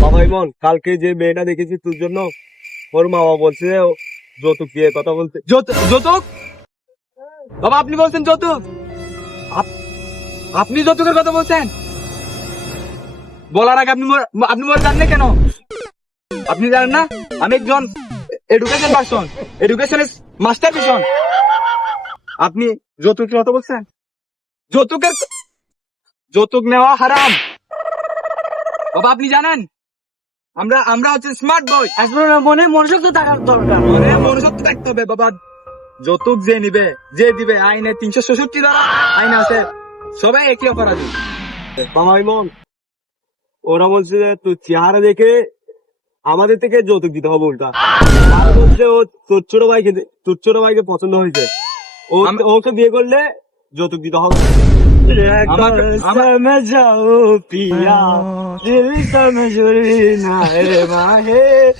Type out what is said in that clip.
বাবা ইমন, কালকে যে মেয়েটা দেখেছি তোর জন্য, ওর মা বাবা বলছে যে যৌতুক দিয়ে কথা বলতে। যৌতুক? বাবা আপনি বলছেন যৌতুক? আপনি যৌতুকের কথা বলছেন? বলার আগে আপনি মরে জানেন কেন? আপনি জানেন না আমি একজন education person, education master person. আপনি যৌতুকের কথা বলছেন? যৌতুক নেওয়া হারাম। বাবা আপনি জানেন আমরা হচ্ছে স্মার্ট বয়, মনে মনোযোগ তো থাকার দরকার। মানে মনুষ্যত্ব থাকতে হবে বাবা। যৌতুক যে নিবে যে দিবে আইনে 366 ধারা আইন আছে, সবাই একই অপরাধী। বাবা ইমন, ওরা বলছে যে তোর চেহারা দেখে আমাদের থেকে যৌতুক দিতে হবে উল্টা। আর বলছে ও তোর ছোট ভাইকে পছন্দ হয়েছে, ওকে বিয়ে করলে যৌতুক দিতে হবে। আমার- যাও পিয়া দিল সমঝুরি না রে মাহে